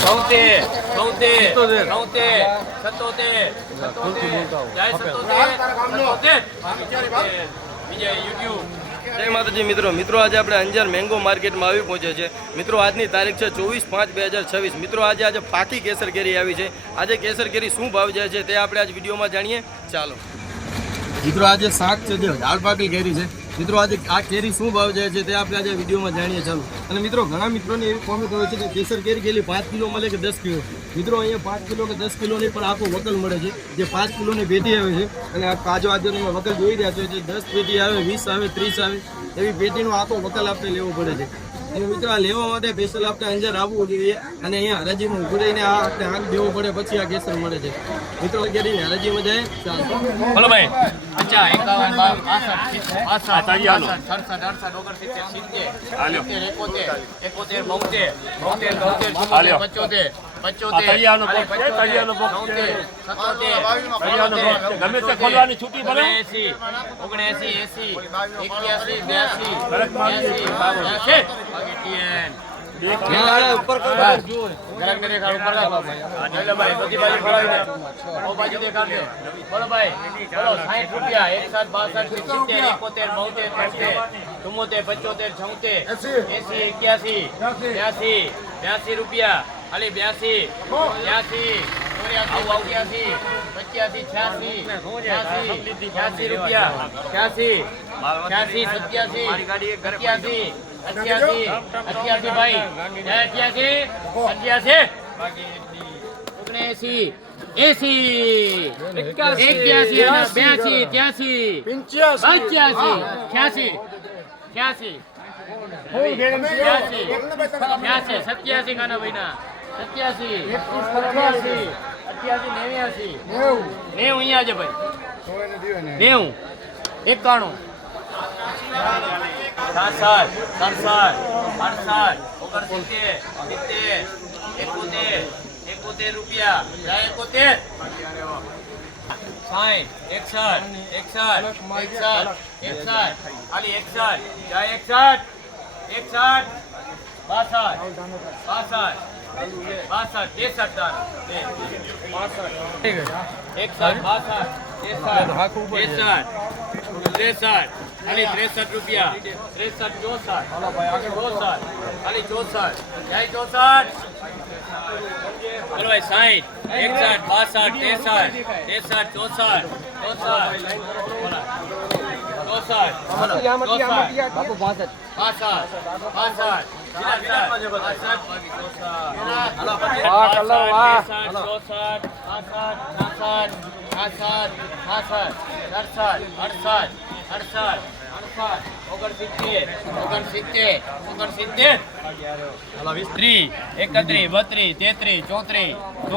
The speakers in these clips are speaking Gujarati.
76 વિજય યુટ્યુબ. જય માતાજી મિત્રો આજે આપણે અંજાર મેંગો માર્કેટમાં આવી પહોંચ્યા છે. મિત્રો આજની તારીખ છે 24/5/2026. મિત્રો આજે પાકી કેસર કેરી આવી છે. આજે કેસર કેરી શું ભાવ જાય છે તે આપણે આજ વિડીયોમાં જાણીએ. ચાલો મિત્રો, આજે શાક છે જે ઝાડ પાકી કેરી છે. મિત્રો આજે આ કેરી શું ભાવ જાય છે તે આપણે આજે વિડીયોમાં જાણીએ. ચાલો. અને મિત્રો ઘણા મિત્રોને એવી કોમેન્ટ હોય છે કે કેસર કેરી કેલી 5 કિલો મળે કે 10 કિલો. મિત્રો અહીંયા 5 કિલો કે 10 કિલોની પણ આખો વકલ મળે છે, જે 5 કિલોની પેટી આવે છે. અને આ કાજો આજે તમે વકલ જોઈ રહ્યા છો, જે 10 પેટી આવે, 20 આવે, 30 આવે, એવી પેટીનો આખો વકલ આપણે લેવો પડે છે. અને મિત્રો આ લેવા માટે સ્પેશિયલ આપણે અંજાર આવવું જોઈએ અને અહીંયા હરાજીમાં ઉભું રહીને આ આપણે આંખ દેવો પડે, પછી આ કેસર મળે છે. મિત્રો કેરીને હરાજીમાં જાય. ચાલો બોલો ભાઈ. 50 રૂપિયા ખાલી 82 રૂપિયા 88 ભાઈ 88 87 ગાના ભાઈના 87 અહીંયા છે ભાઈ 90 91 67 રૂપિયા 71 ખાલી 61 ખાલી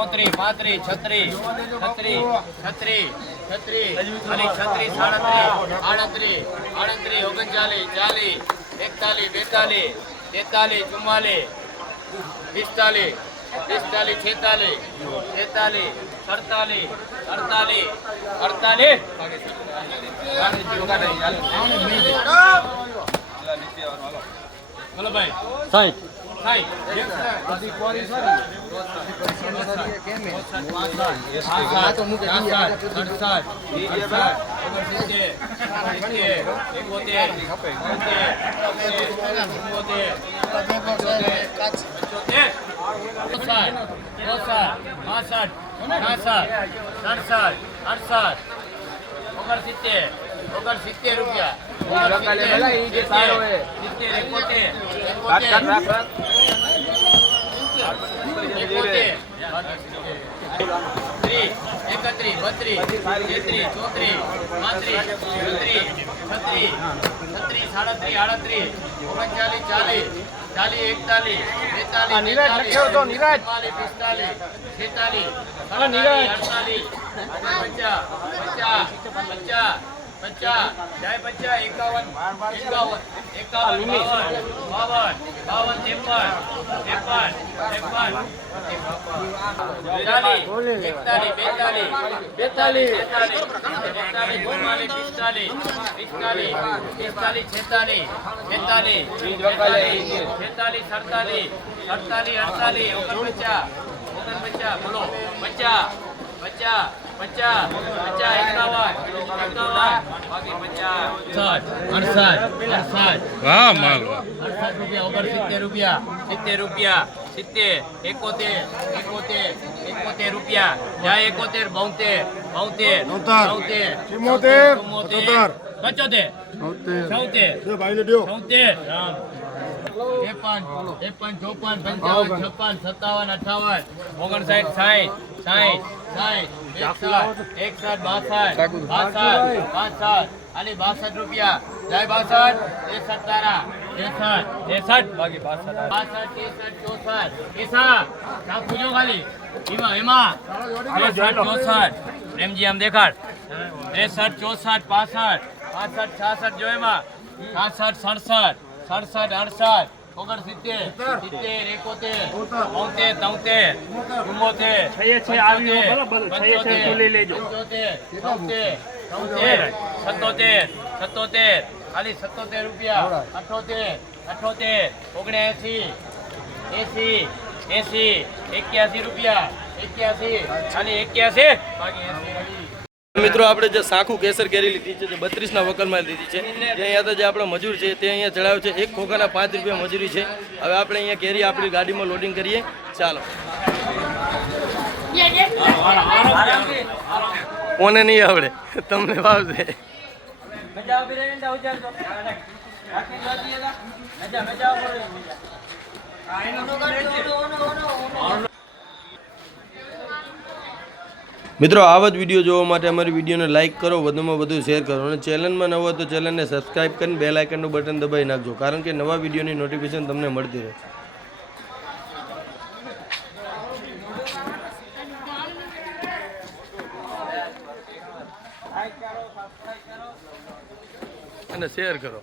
63 રૂપિયા 63 ખાલી 64 બોલો ભાઈ 88 50 જાય 50 51 51 52 રૂપિયા 70 71 રૂપિયા જાય 71 72 73 રૂપિયા જાય 62 પ્રેમજી આમ દેખાડ 63 64 65 66 જો એમાં 67 67 68 69 ખાલી 77 રૂપિયા 78 79 80 81 રૂપિયા 81 ખાલી 81 મિત્રો આપણે જે સાખું કેસર કેરી લીધી છે જે 32ના વકલમાં લીધી છે જે અહીંયા જે આપણો મજૂર છે તે અહીંયા ચડાવ્યો છે એક ખોખાના 5 રૂપિયા મજૂરી છે હવે આપણે અહીંયા કેરી આપણી ગાડીમાં લોડિંગ કરીએ ચાલો કોને નહીં આવડે તમને વાવશે મિત્રો આવા જ વિડીયો જોવા માટે અમારી વિડીયોને લાઇક કરો વધુમાં વધુ શેર કરો અને ચેનલમાં નવો હોય તો ચેનલને સબસ્ક્રાઈબ કરીને બેલ આઇકનનું બટન દબાવી નાખજો કારણ કે નવા વિડીયોની નોટિફિકેશન તમને મળતી રહે અને શેર કરો